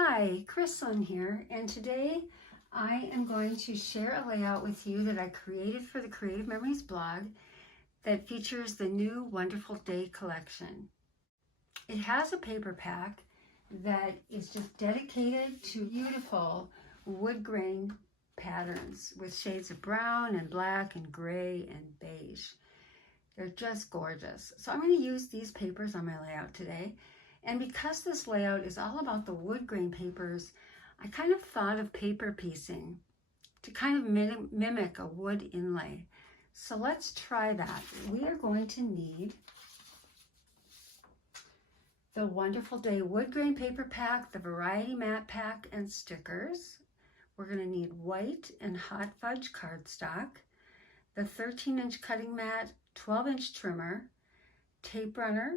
Hi, Krislyn here, and today I am going to share a layout with you that I created for the Creative Memories blog that features the new Wonderful Day collection. It has a paper pack that is just dedicated to beautiful wood grain patterns with shades of brown and black and gray and beige. They're just gorgeous. So I'm going to use these papers on my layout today. And because this layout is all about the wood grain papers, I kind of thought of paper piecing to kind of mimic a wood inlay. So let's try that. We are going to need the Wonderful Day wood grain paper pack, the variety mat pack, and stickers. We're going to need white and hot fudge cardstock, the 13-inch cutting mat, 12-inch trimmer, tape runner,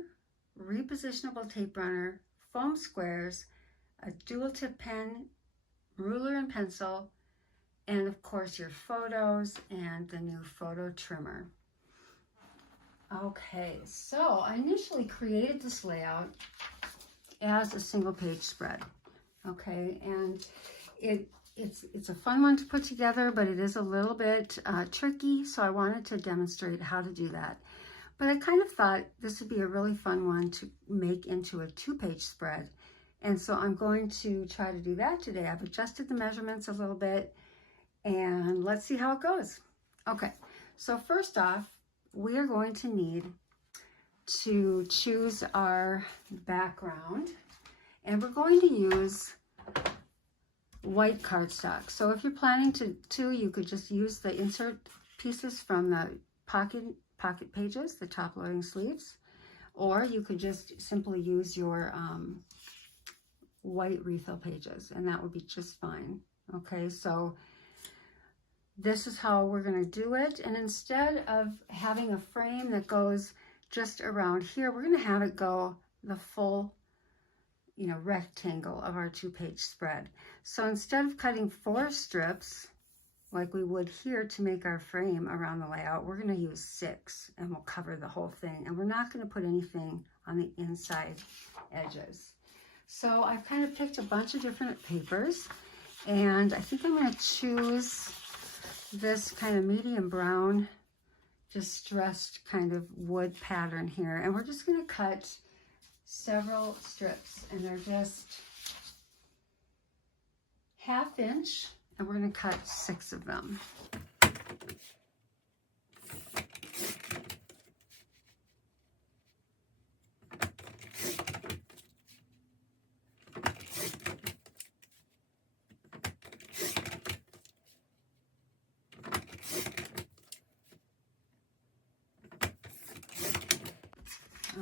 repositionable tape runner, foam squares, a dual tip pen, ruler and pencil, and of course your photos and the new photo trimmer. Okay, so I initially created this layout as a single page spread. Okay, and it's a fun one to put together, but it is a little bit tricky, so I wanted to demonstrate how to do that. But I kind of thought this would be a really fun one to make into a 2-page spread. And so I'm going to try to do that today. I've adjusted the measurements a little bit and let's see how it goes. Okay, so first off, we are going to need to choose our background, and we're going to use white cardstock. So if you're planning to you could just use the insert pieces from the pocket pages, the top loading sleeves, or you could just simply use your white refill pages, and that would be just fine. Okay, so this is how we're going to do it, and instead of having a frame that goes just around here, we're going to have it go the full rectangle of our 2-page spread. So instead of cutting 4 strips like we would here to make our frame around the layout, we're going to use 6, and we'll cover the whole thing, and we're not going to put anything on the inside edges. So I've kind of picked a bunch of different papers, and I think I'm going to choose this kind of medium brown distressed kind of wood pattern here, and we're just going to cut several strips, and they're just 1/2 inch, and we're going to cut 6 of them.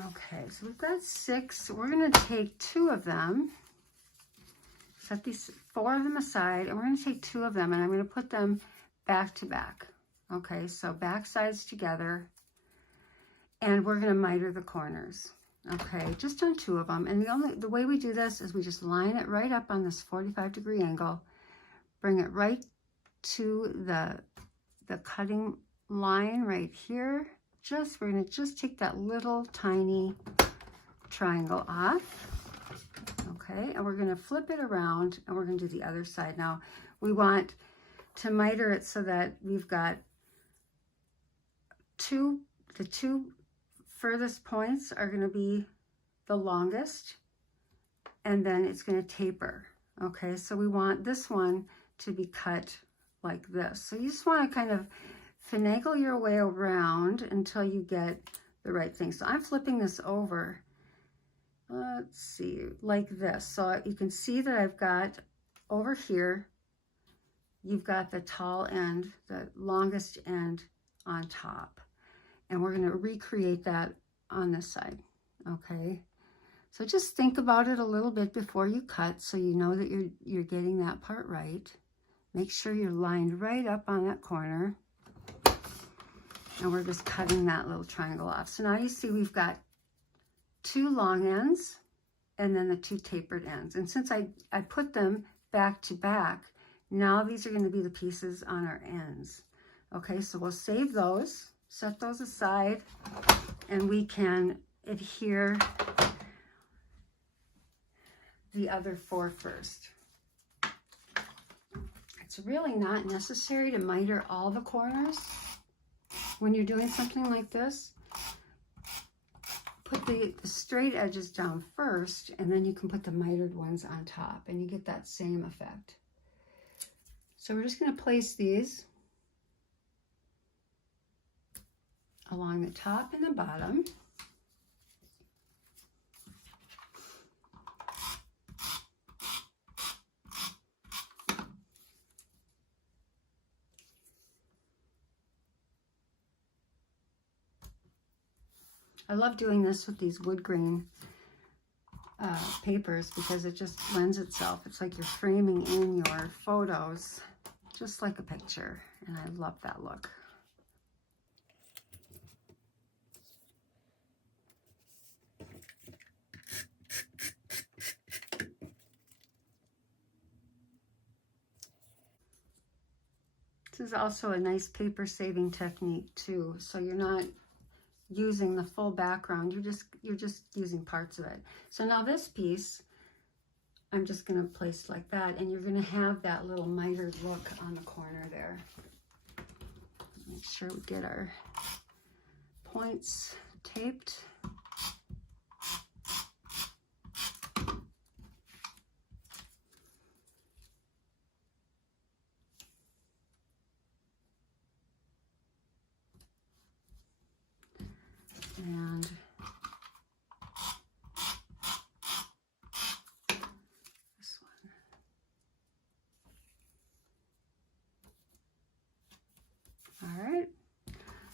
Okay, so we've got 6. We're going to take 2 of them, set these 4 of them aside, and we're going to take 2 of them, and I'm going to put them back to back. Okay, so back sides together, and we're going to miter the corners. Okay, just on 2 of them, and the way we do this is we just line it right up on this 45-degree angle, bring it right to the cutting line right here. We're going to just take that little tiny triangle off. Okay, and we're going to flip it around, and we're going to do the other side. Now we want to miter it so that we've got the two furthest points are going to be the longest, and then it's going to taper. Okay, so we want this one to be cut like this. So you just want to kind of finagle your way around until you get the right thing. So I'm flipping this over, let's see, like this. So you can see that I've got over here, you've got the tall end, the longest end on top. And we're going to recreate that on this side. Okay, so just think about it a little bit before you cut, so you know that you're getting that part right. Make sure you're lined right up on that corner. And we're just cutting that little triangle off. So now you see we've got 2 long ends and then the 2 tapered ends. And since I put them back to back, now these are going to be the pieces on our ends. Okay, so we'll save those, set those aside, and we can adhere the other 4 first. It's really not necessary to miter all the corners when you're doing something like this. Put the straight edges down first, and then you can put the mitered ones on top, and you get that same effect. So we're just going to place these along the top and the bottom. I love doing this with these wood grain papers because it just lends itself. It's like you're framing in your photos, just like a picture, and I love that look. This is also a nice paper saving technique too, so you're not using the full background, you're just using parts of it. So now this piece, I'm just going to place like that, and you're going to have that little mitered look on the corner there. Make sure we get our points taped. And this one. All right.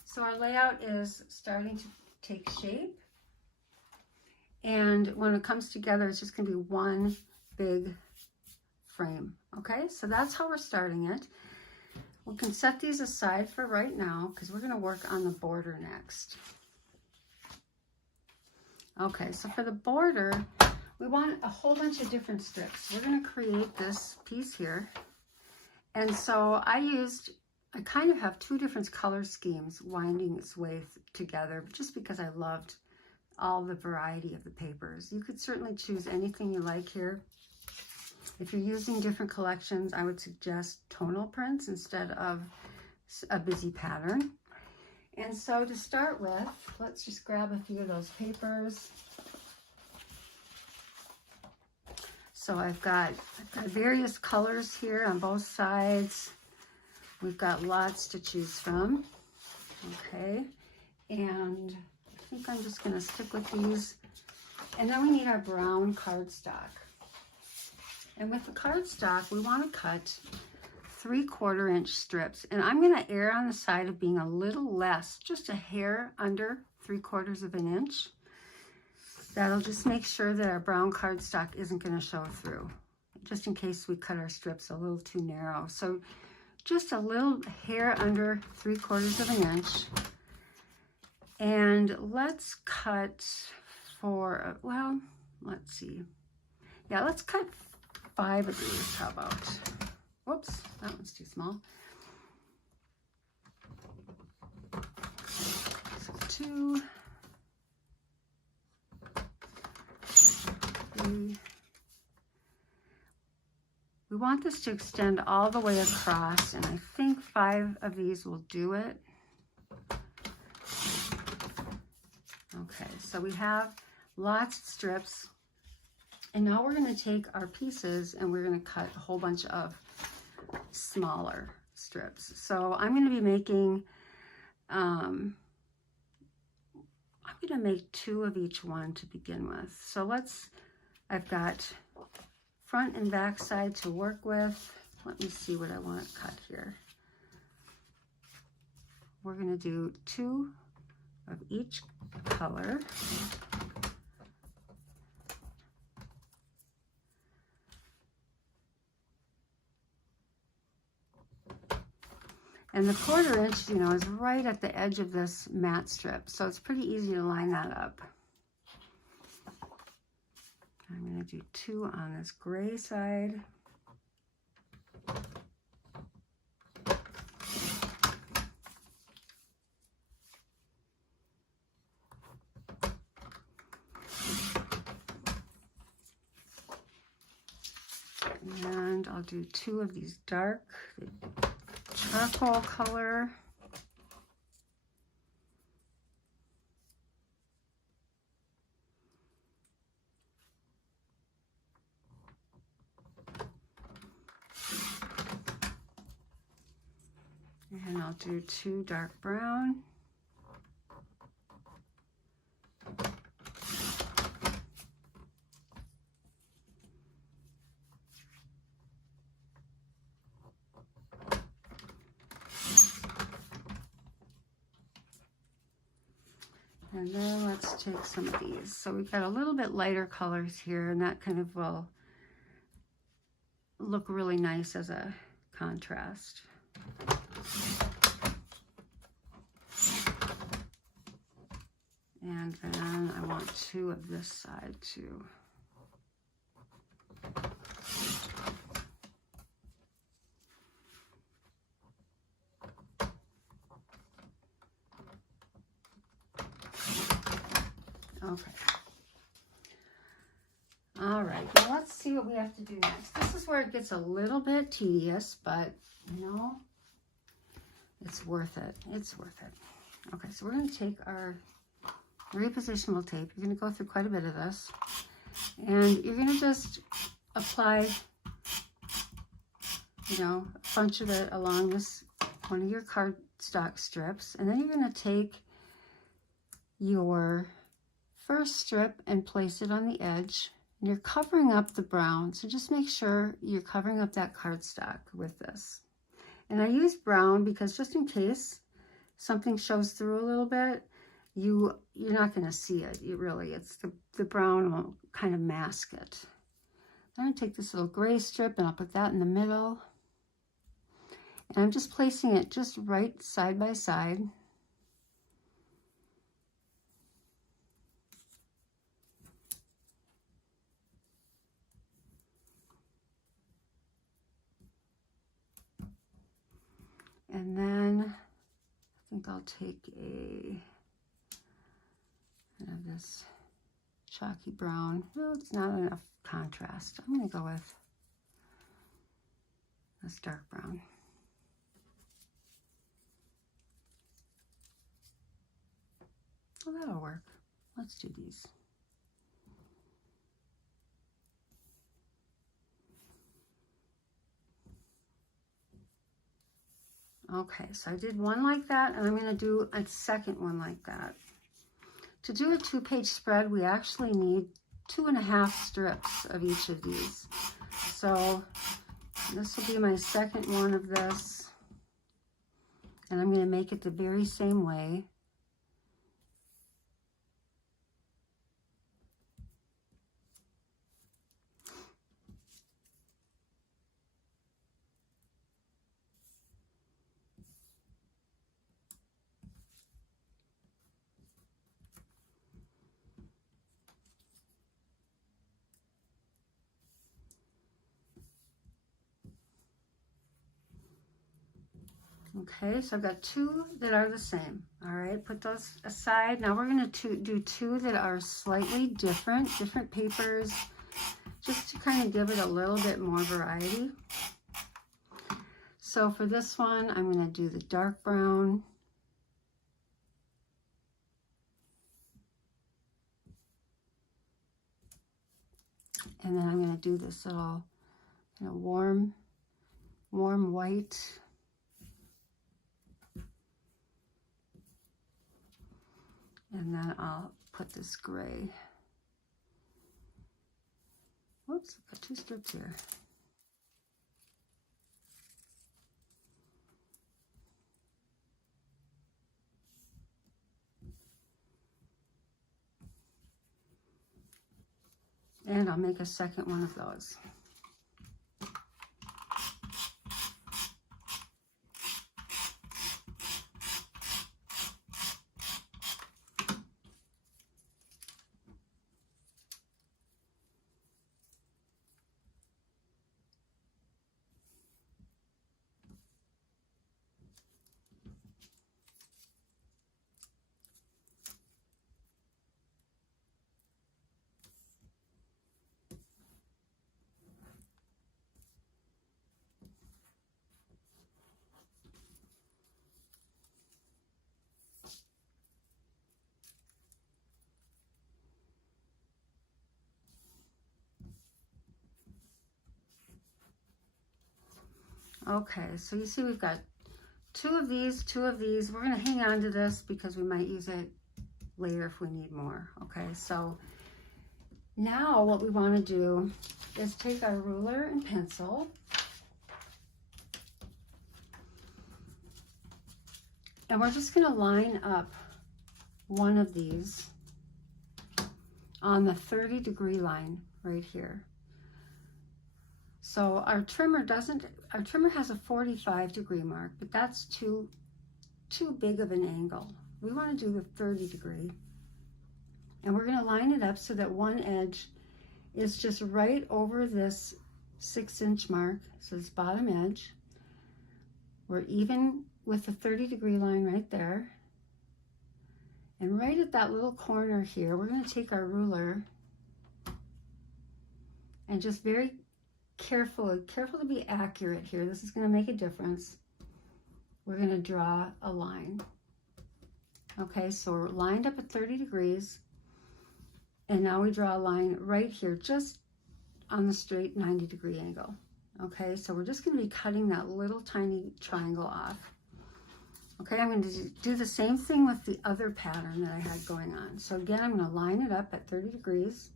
So our layout is starting to take shape. And when it comes together, it's just going to be one big frame. Okay, so that's how we're starting it. We can set these aside for right now because we're going to work on the border next. Okay, so for the border, we want a whole bunch of different strips. We're going to create this piece here. And so I kind of have 2 different color schemes winding its way together, just because I loved all the variety of the papers. You could certainly choose anything you like here. If you're using different collections, I would suggest tonal prints instead of a busy pattern. And so to start with, let's just grab a few of those papers. So I've got various colors here on both sides. We've got lots to choose from. Okay, and I think I'm just going to stick with these. And then we need our brown cardstock. And with the cardstock, we want to cut 3/4 inch strips, and I'm going to err on the side of being a little less, just a hair under 3/4 of an inch. That'll just make sure that our brown cardstock isn't going to show through, just in case we cut our strips a little too narrow. So just a little hair under 3/4 of an inch. And let's cut for, well, let's see. Yeah, let's cut 5 of these. How about? Whoops, that one's too small. So 2, 3. We want this to extend all the way across, and I think 5 of these will do it. Okay, so we have lots of strips, and now we're going to take our pieces and we're going to cut a whole bunch of smaller strips. So I'm going to be making, I'm going to make 2 of each one to begin with. So I've got front and back side to work with. Let me see what I want to cut here. We're going to do 2 of each color. And the 1/4 inch, you know, is right at the edge of this matte strip, so it's pretty easy to line that up. I'm going to do 2 on this gray side. And I'll do 2 of these dark charcoal color. And I'll do 2 dark brown. And then let's take some of these. So we've got a little bit lighter colors here, and that kind of will look really nice as a contrast. And then I want 2 of this side too. Okay. All right, now let's see what we have to do next. This is where it gets a little bit tedious, but you know, it's worth it. It's worth it. Okay, so we're going to take our repositionable tape. You're going to go through quite a bit of this, and you're going to just apply, you know, a bunch of it along this one of your cardstock strips, and then you're going to take your first strip and place it on the edge, and you're covering up the brown, so just make sure you're covering up that cardstock with this. And I use brown because just in case something shows through a little bit, you're not going to see it. It's the brown will kind of mask it. I'm going to take this little gray strip and I'll put that in the middle, and I'm just placing it just right side by side. And then I think I'll take this chalky brown. No, it's not enough contrast. I'm going to go with this dark brown. Well, that'll work. Let's do these. Okay, so I did one like that, and I'm going to do a second one like that. To do a 2-page spread, we actually need 2.5 strips of each of these. So this will be my second one of this, and I'm going to make it the very same way. Okay, so I've got 2 that are the same. All right, put those aside. Now we're going to do 2 that are slightly different papers, just to kind of give it a little bit more variety. So for this one, I'm going to do the dark brown. And then I'm going to do this little kind of warm white. And then I'll put this gray. Whoops, I've got 2 strips here. And I'll make a second one of those. Okay, so you see we've got two of these. We're going to hang on to this because we might use it later if we need more. Okay, so now what we want to do is take our ruler and pencil, and we're just going to line up one of these on the 30-degree line right here. So our trimmer has a 45-degree mark, but that's too big of an angle. We want to do the 30-degree. And we're going to line it up so that one edge is just right over this 6-inch mark. So this bottom edge, we're even with the 30-degree line right there. And right at that little corner here, we're going to take our ruler and just very careful to be accurate here. This is going to make a difference. We're going to draw a line. Okay, so we're lined up at 30 degrees. And now we draw a line right here, just on the straight 90-degree angle. Okay, so we're just going to be cutting that little tiny triangle off. Okay, I'm going to do the same thing with the other pattern that I had going on. So again, I'm going to line it up at 30 degrees.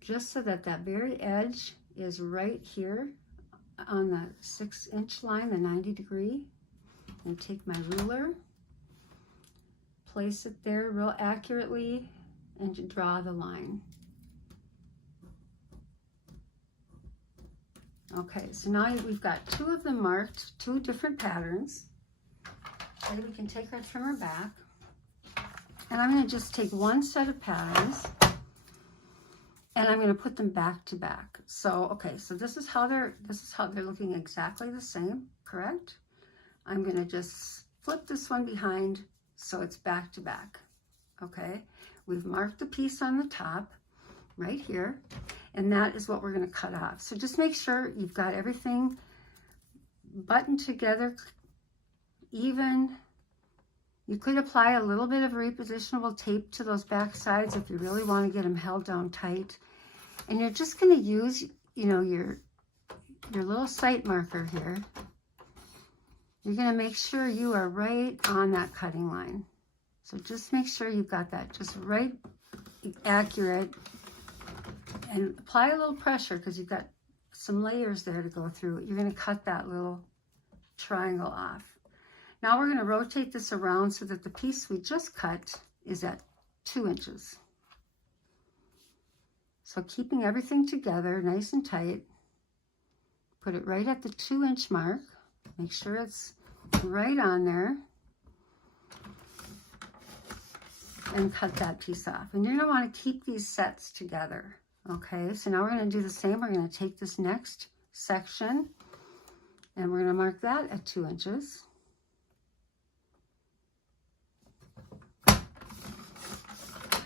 Just so that that very edge is right here on the 6-inch line, the 90-degree. I'm going to take my ruler, place it there real accurately, and draw the line. Okay, so now we've got two of them marked, two different patterns. Okay, we can take our trimmer back, and I'm going to just take one set of patterns, and I'm going to put them back to back. So, okay, so this is how they're looking exactly the same, correct? I'm going to just flip this one behind so it's back to back. Okay, we've marked the piece on the top right here, and that is what we're going to cut off. So just make sure you've got everything buttoned together, even. You could apply a little bit of repositionable tape to those back sides if you really want to get them held down tight. And you're just going to use, you know, your little sight marker here. You're going to make sure you are right on that cutting line. So just make sure you've got that just right, accurate, and apply a little pressure because you've got some layers there to go through. You're going to cut that little triangle off. Now we're going to rotate this around so that the piece we just cut is at 2 inches. So keeping everything together nice and tight, put it right at the 2-inch mark. Make sure it's right on there. And cut that piece off. And you're going to want to keep these sets together. Okay, so now we're going to do the same. We're going to take this next section and we're going to mark that at 2 inches.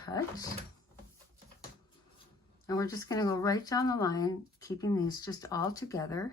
Cut. And we're just going to go right down the line, keeping these just all together.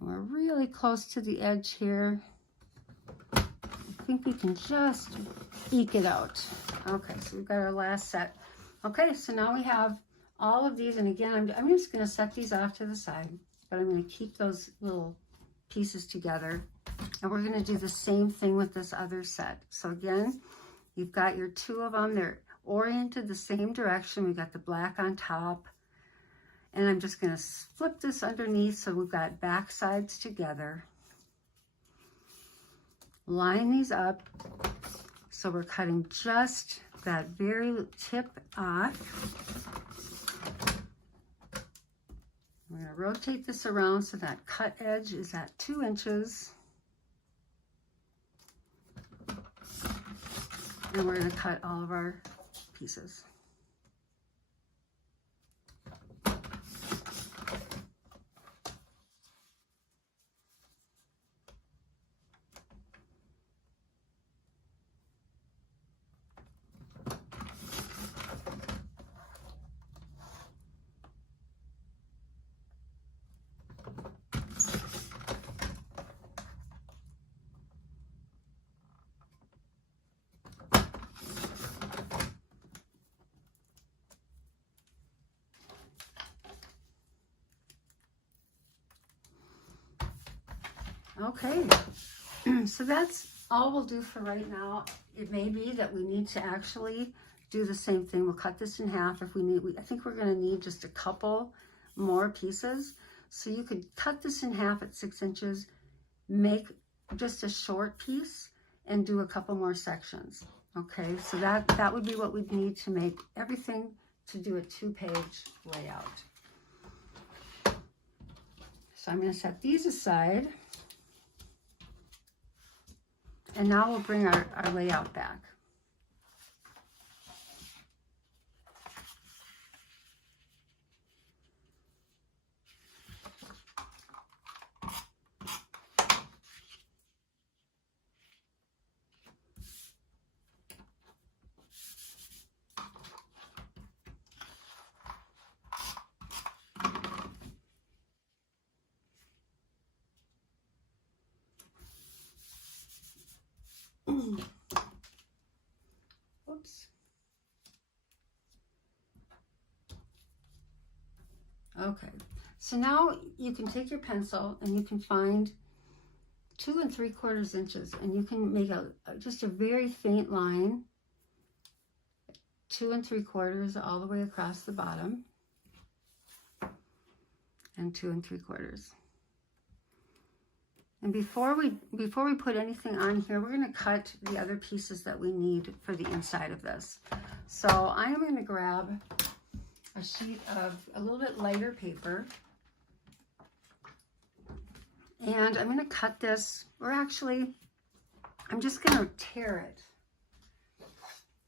We're really close to the edge here. I think we can just eke it out. Okay, so we've got our last set. Okay, so now we have all of these, and again, I'm just going to set these off to the side, but I'm going to keep those little pieces together. And we're going to do the same thing with this other set. So again, you've got your two of them. They're oriented the same direction. We've got the black on top. And I'm just going to flip this underneath so we've got back sides together. Line these up so we're cutting just that very tip off. We're going to rotate this around so that cut edge is at 2 inches. And we're going to cut all of our pieces. Okay, so that's all we'll do for right now. It may be that we need to actually do the same thing. We'll cut this in half if we need. I think we're going to need just a couple more pieces. So you could cut this in half at 6 inches, make just a short piece, and do a couple more sections. Okay, so that would be what we'd need to make everything to do a 2-page layout. So I'm going to set these aside. And now we'll bring our layout back. Oops. Okay, so now you can take your pencil and you can find 2 3/4 inches, and you can make just a very faint line, 2 3/4 all the way across the bottom, and 2 3/4. And before we put anything on here, we're going to cut the other pieces that we need for the inside of this. So I'm going to grab a sheet of a little bit lighter paper, and I'm going to cut this, or actually I'm just going to tear it.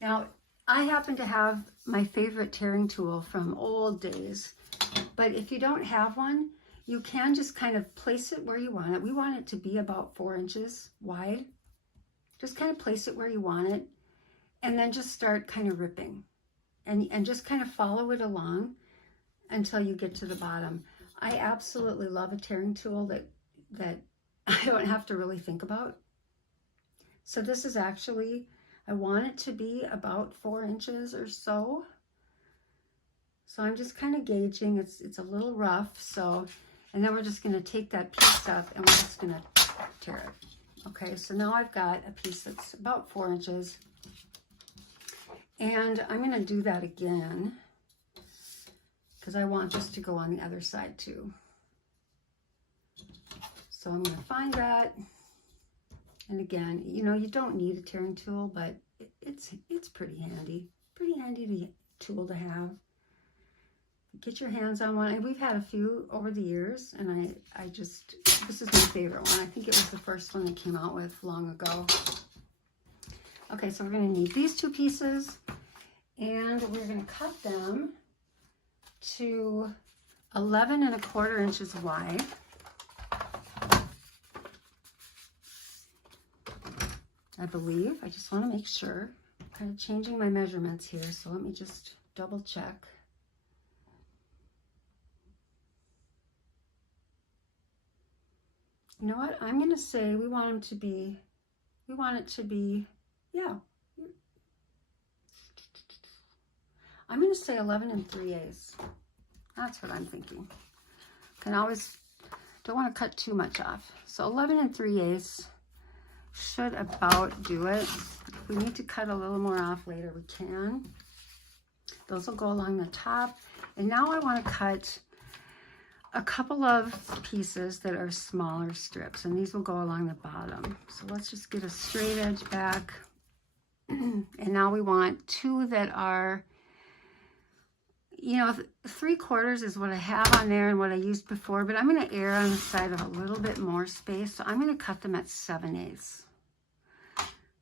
Now I happen to have my favorite tearing tool from old days, but if you don't have one, you can just kind of place it where you want it. We want it to be about 4 inches wide. Just kind of place it where you want it, and then just start kind of ripping. And just kind of follow it along until you get to the bottom. I absolutely love a tearing tool that I don't have to really think about. So this is actually, I want it to be about 4 inches or so. So I'm just kind of gauging. It's a little rough, so, and then we're just going to take that piece up and we're just going to tear it. Okay, so now I've got a piece that's about 4 inches. And I'm going to do that again because I want this to go on the other side too. So I'm going to find that. And again, you know, you don't need a tearing tool, but it's pretty handy. Pretty handy tool to have. Get your hands on one. And we've had a few over the years, and I just, this is my favorite one. I think it was the first one that came out with long ago. Okay, so we're going to need these 2 pieces, and we're going to cut them to 11 1/4 inches wide. I believe. I just want to make sure. I'm kind of changing my measurements here, so let me just double check. You know what? I'm going to say we want it to be, yeah. I'm going to say 11 3/8. That's what I'm thinking. Can always, don't want to cut too much off. So 11 3/8 should about do it. If we need to cut a little more off later, we can. Those will go along the top. And now I want to cut a couple of pieces that are smaller strips, and these will go along the bottom. So let's just get a straight edge back. And now we want 2 that are, you know, 3/4 is what I have on there and what I used before, but I'm going to err on the side of a little bit more space. So I'm going to cut them at 7/8.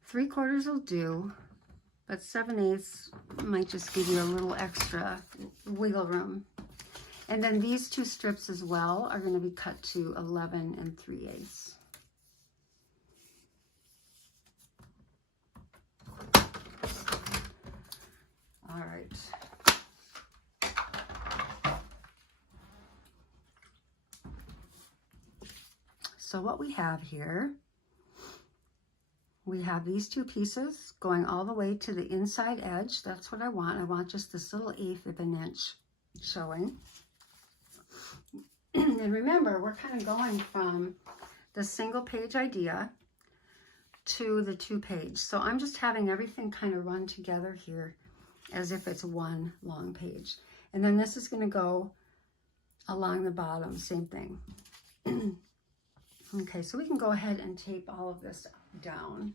3/4 will do, but 7/8 might just give you a little extra wiggle room. And then these 2 strips as well are going to be cut to 11 3/8. All right. So what we have here, we have these 2 pieces going all the way to the inside edge. That's what I want. I want just this little 1/8 of an inch showing. And remember, we're kind of going from the single page idea to the 2-page. So I'm just having everything kind of run together here as if it's one long page. And then this is going to go along the bottom, same thing. Okay, so we can go ahead and tape all of this down.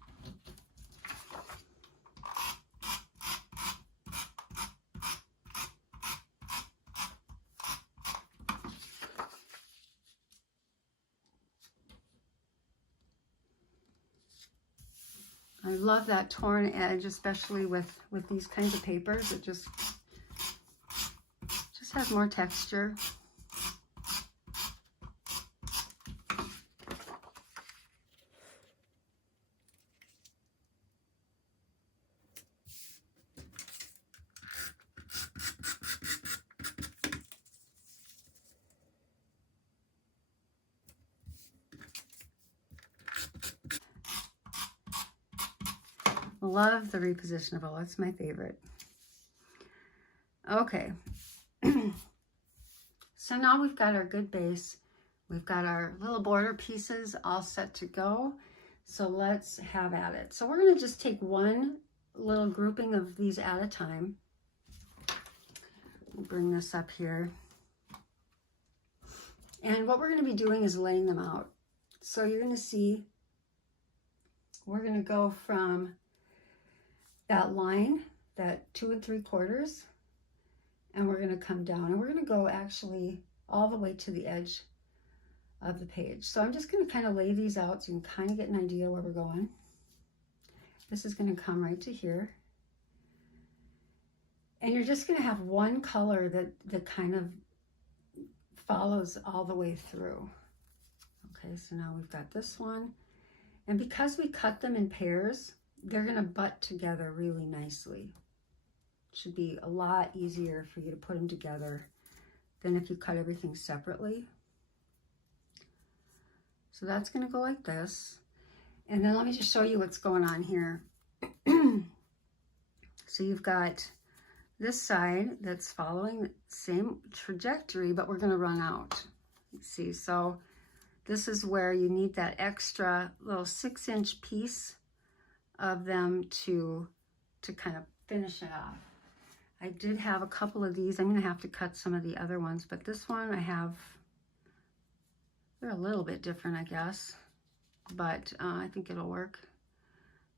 I love that torn edge, especially with these kinds of papers. It just has more texture. Love the repositionable. It's my favorite. Okay. So now we've got our good base. We've got our little border pieces all set to go. So let's have at it. So we're going to just take one little grouping of these at a time. We'll bring this up here. And what we're going to be doing is laying them out. So you're going to see we're going to go from that line, that 2 3/4, and we're going to come down, and we're going to go actually all the way to the edge of the page. So I'm just going to kind of lay these out so you can kind of get an idea where we're going. This is going to come right to here, and you're just going to have one color that kind of follows all the way through. Okay, so now we've got this one, and because we cut them in pairs, they're going to butt together really nicely. It should be a lot easier for you to put them together than if you cut everything separately. So that's going to go like this. And then let me just show you what's going on here. So you've got this side that's following the same trajectory, but we're going to run out. See, so this is where you need that extra little 6-inch piece of them to kind of finish it off. I did have a couple of these. I'm going to have to cut some of the other ones, but this one I have, they're a little bit different, I guess, but I think it'll work.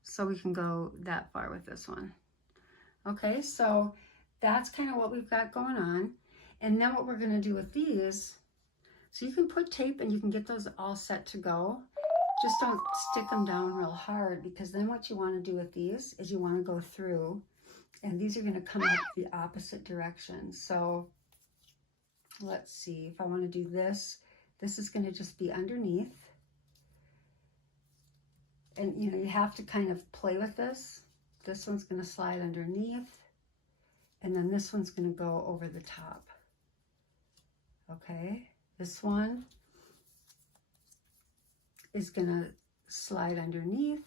So we can go that far with this one. Okay, so that's kind of what we've got going on. And then what we're going to do with these, so you can put tape and you can get those all set to go. Just don't stick them down real hard, because then what you want to do with these is you want to go through, and these are going to come up the opposite direction. So let's see, if I want to do this, this is going to just be underneath. And you know, you have to kind of play with this. This one's going to slide underneath, and then this one's going to go over the top. Okay, this one is going to slide underneath,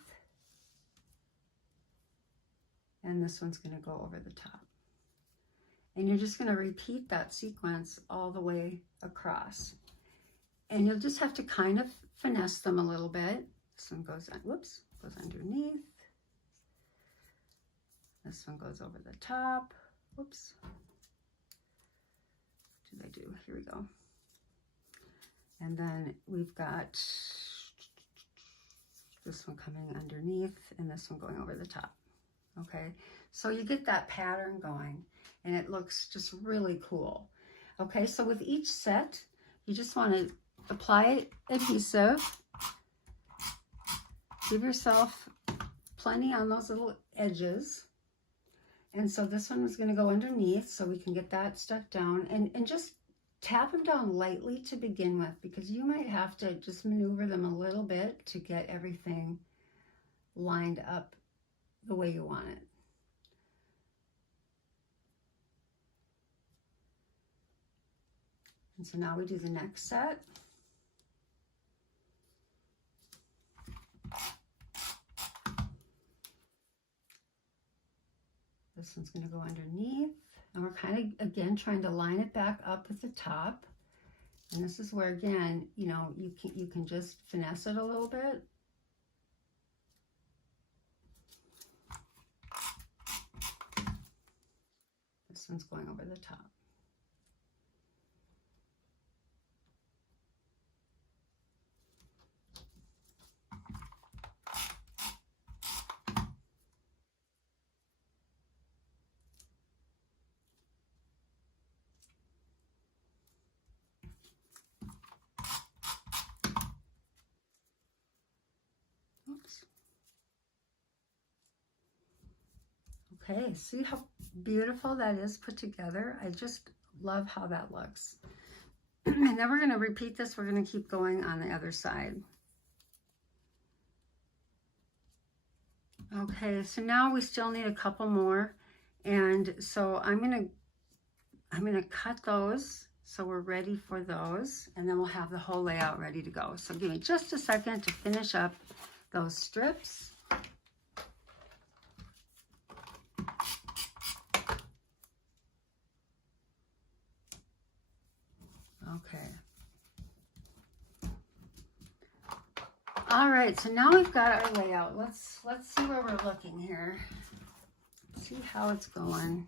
and this one's going to go over the top. And you're just going to repeat that sequence all the way across. And you'll just have to kind of finesse them a little bit. This one goes on, whoops, goes underneath. This one goes over the top. Whoops. What did I do? Here we go. And then we've got this one coming underneath and this one going over the top. Okay, so you get that pattern going and it looks just really cool. Okay, so with each set, you just want to apply adhesive. Give yourself plenty on those little edges. And so this one is going to go underneath so we can get that stuff down, and just tap them down lightly to begin with, because you might have to just maneuver them a little bit to get everything lined up the way you want it. And so now we do the next set. This one's going to go underneath, and we're kind of, again, trying to line it back up at the top. And this is where, again, you know, you can just finesse it a little bit. This one's going over the top. Oops. Okay, see how beautiful that is put together? I just love how that looks. And then we're going to repeat this. We're going to keep going on the other side. Okay, so now we still need a couple more. And so I'm going to cut those so we're ready for those. And then we'll have the whole layout ready to go. So give me just a second to finish up those strips. Okay. All right, so now we've got our layout. Let's see where we're looking here. See how it's going.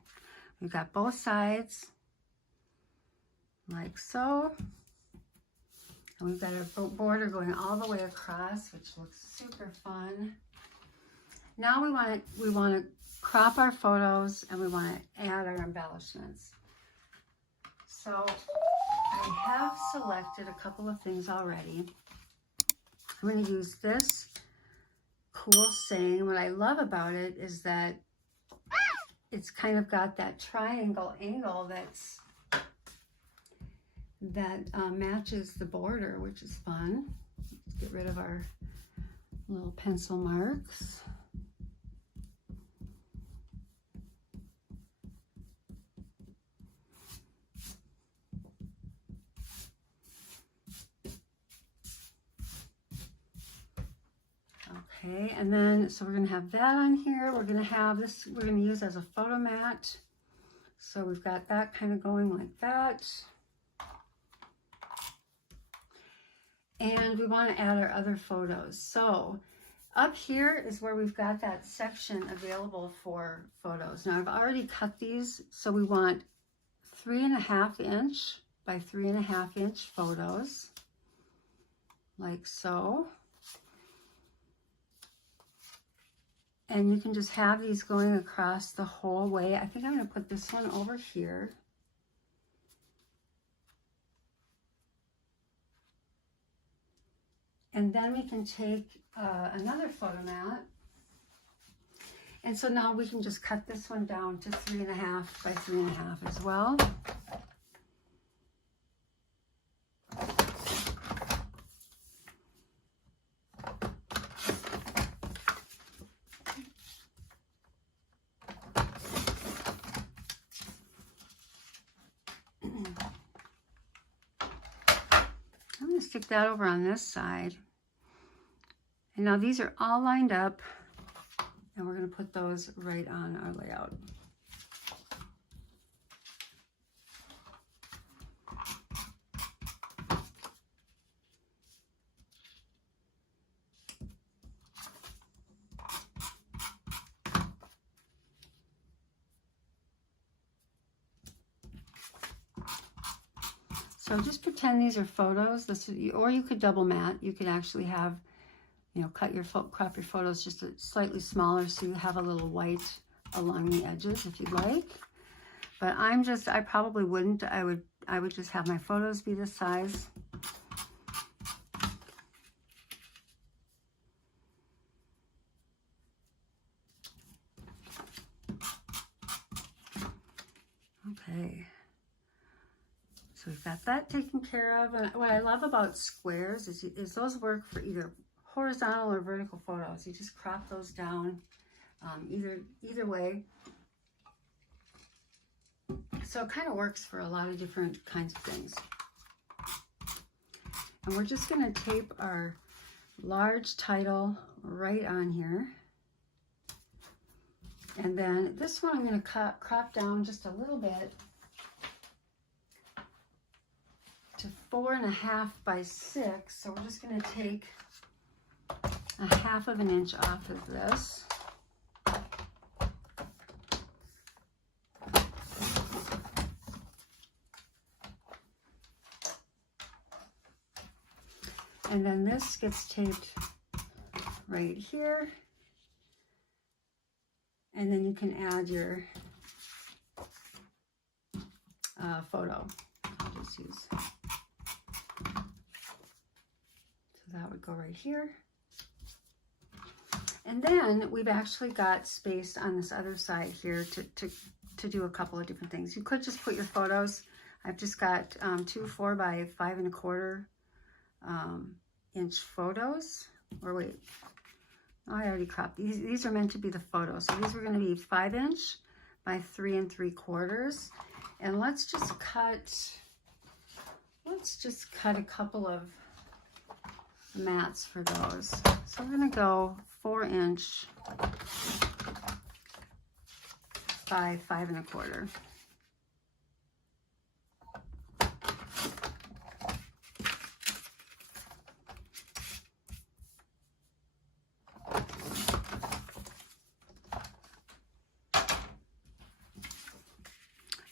We've got both sides, like so. And we've got our border going all the way across, which looks super fun. Now we want to crop our photos and we want to add our embellishments. So I have selected a couple of things already. I'm going to use this cool saying. What I love about it is that it's kind of got that triangle angle that matches the border, which is fun. Let's get rid of our little pencil marks. Okay, and then, so we're going to have that on here. We're going to have this, we're going to use as a photo mat. So we've got that kind of going like that. And we want to add our other photos. So up here is where we've got that section available for photos. Now I've already cut these, so we want 3.5 inch by 3.5 inch photos, like so. And you can just have these going across the whole way. I think I'm going to put this one over here. And then we can take another photo mat. And so now we can just cut this one down to 3.5 by 3.5 as well. I'm going to stick that over on this side. And now these are all lined up, and we're going to put those right on our layout. So just pretend these are photos. Or you could double mat. You could actually have, you know, crop your photos just slightly smaller so you have a little white along the edges if you'd like. But I probably wouldn't. I would just have my photos be this size. Okay. So we've got that taken care of. And what I love about squares is those work for either horizontal or vertical photos. You just crop those down either way. So it kind of works for a lot of different kinds of things. And we're just going to tape our large title right on here. And then this one I'm going to crop down just a little bit. to 4.5 by 6. So we're just going to take 1/2 of an inch off of this. And then this gets taped right here. And then you can add your photo. I'll just use. So that would go right here. And then we've actually got space on this other side here to do a couple of different things. You could just put your photos. I've just got 2 4 by 5.25 inch photos. Or wait, I already cropped these. These are meant to be the photos. So these are going to be 5 inch by 3 3/4. And let's just cut a couple of mats for those. So we're going to go 4 inch by 5.25.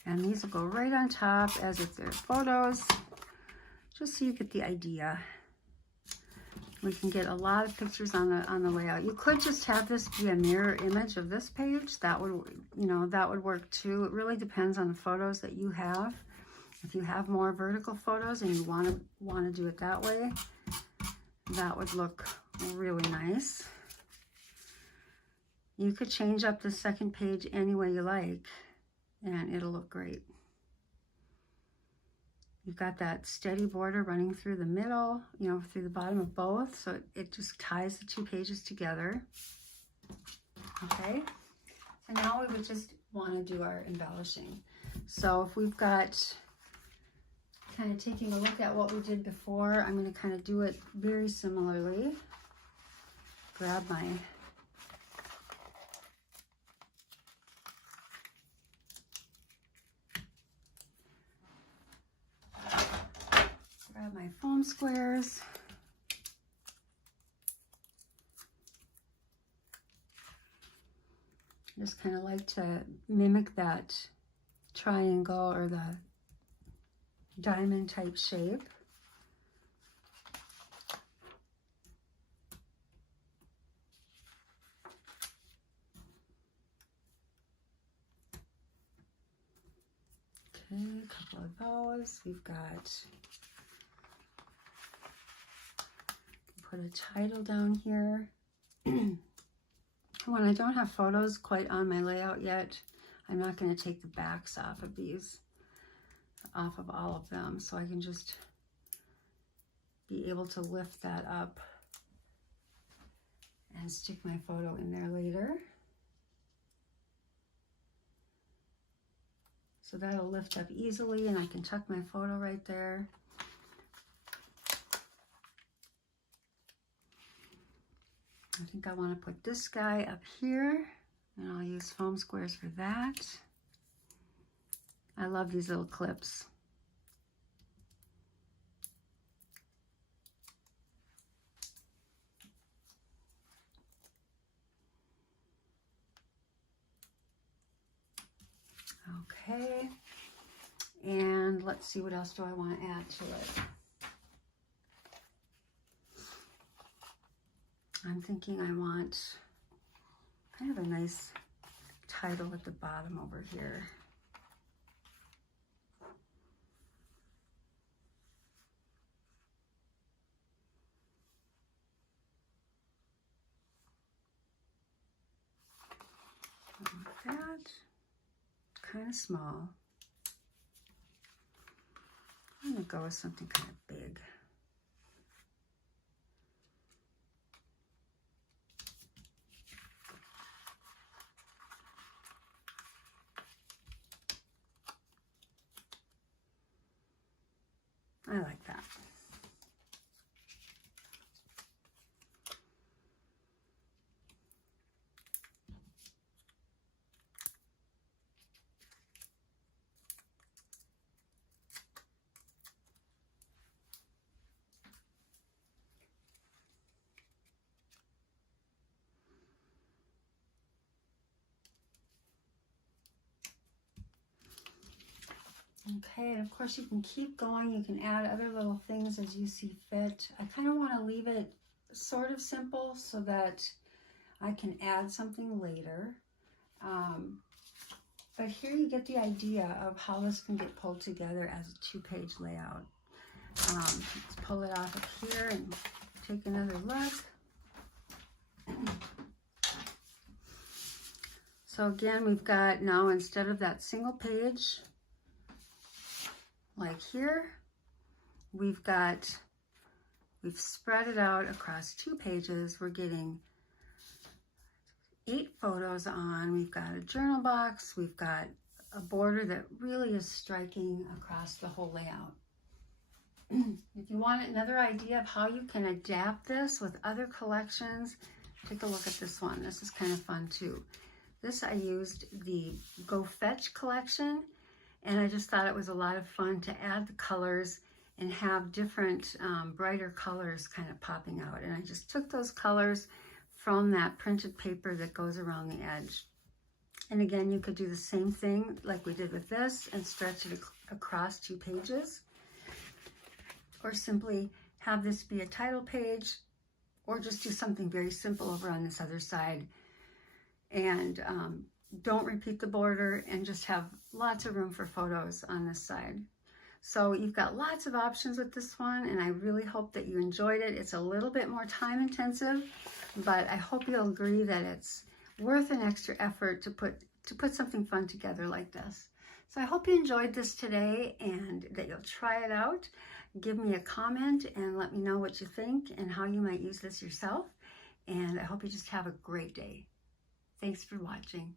And these will go right on top as if they're photos, just so you get the idea. We can get a lot of pictures on the layout. You could just have this be a mirror image of this page. That would, that would work too. It really depends on the photos that you have. If you have more vertical photos and you want to do it that way, that would look really nice. You could change up the second page any way you like, and it'll look great. You've got that steady border running through the middle, through the bottom of both, so it just ties the 2 pages together. Okay, so now we would just want to do our embellishing. So if we've got, kind of taking a look at what we did before, I'm going to kind of do it very similarly. Grab my foam squares. Just kind of like to mimic that triangle or the diamond type shape. Okay, a couple of those. We've got, put a title down here. When I don't have photos quite on my layout yet, I'm not going to take the backs off of these, off of all of them, so I can just be able to lift that up and stick my photo in there later. So that'll lift up easily and I can tuck my photo right there. I think I want to put this guy up here, and I'll use foam squares for that. I love these little clips. Okay, and let's see, what else do I want to add to it? I'm thinking I want kind of a nice title at the bottom over here. Like that. Kind of small. I'm going to go with something kind of big. I like that. Okay, and of course you can keep going. You can add other little things as you see fit. I kind of want to leave it sort of simple so that I can add something later. But here you get the idea of how this can get pulled together as a 2-page layout. Let's pull it off of here and take another look. So again, we've got now, instead of that single page, like here, we've spread it out across 2 pages. We're getting 8 photos on. We've got a journal box. We've got a border that really is striking across the whole layout. If you want another idea of how you can adapt this with other collections, take a look at this one. This is kind of fun too. This, I used the Go Fetch collection, and I just thought it was a lot of fun to add the colors and have different brighter colors kind of popping out. And I just took those colors from that printed paper that goes around the edge. And again, you could do the same thing like we did with this and stretch it across 2 pages. Or simply have this be a title page, or just do something very simple over on this other side. And don't repeat the border, and just have lots of room for photos on this side. So you've got lots of options with this one, and I really hope that you enjoyed it. It's a little bit more time intensive, but I hope you'll agree that it's worth an extra effort to put something fun together like this. So I hope you enjoyed this today and that you'll try it out. Give me a comment and let me know what you think and how you might use this yourself. And I hope you just have a great day. Thanks for watching.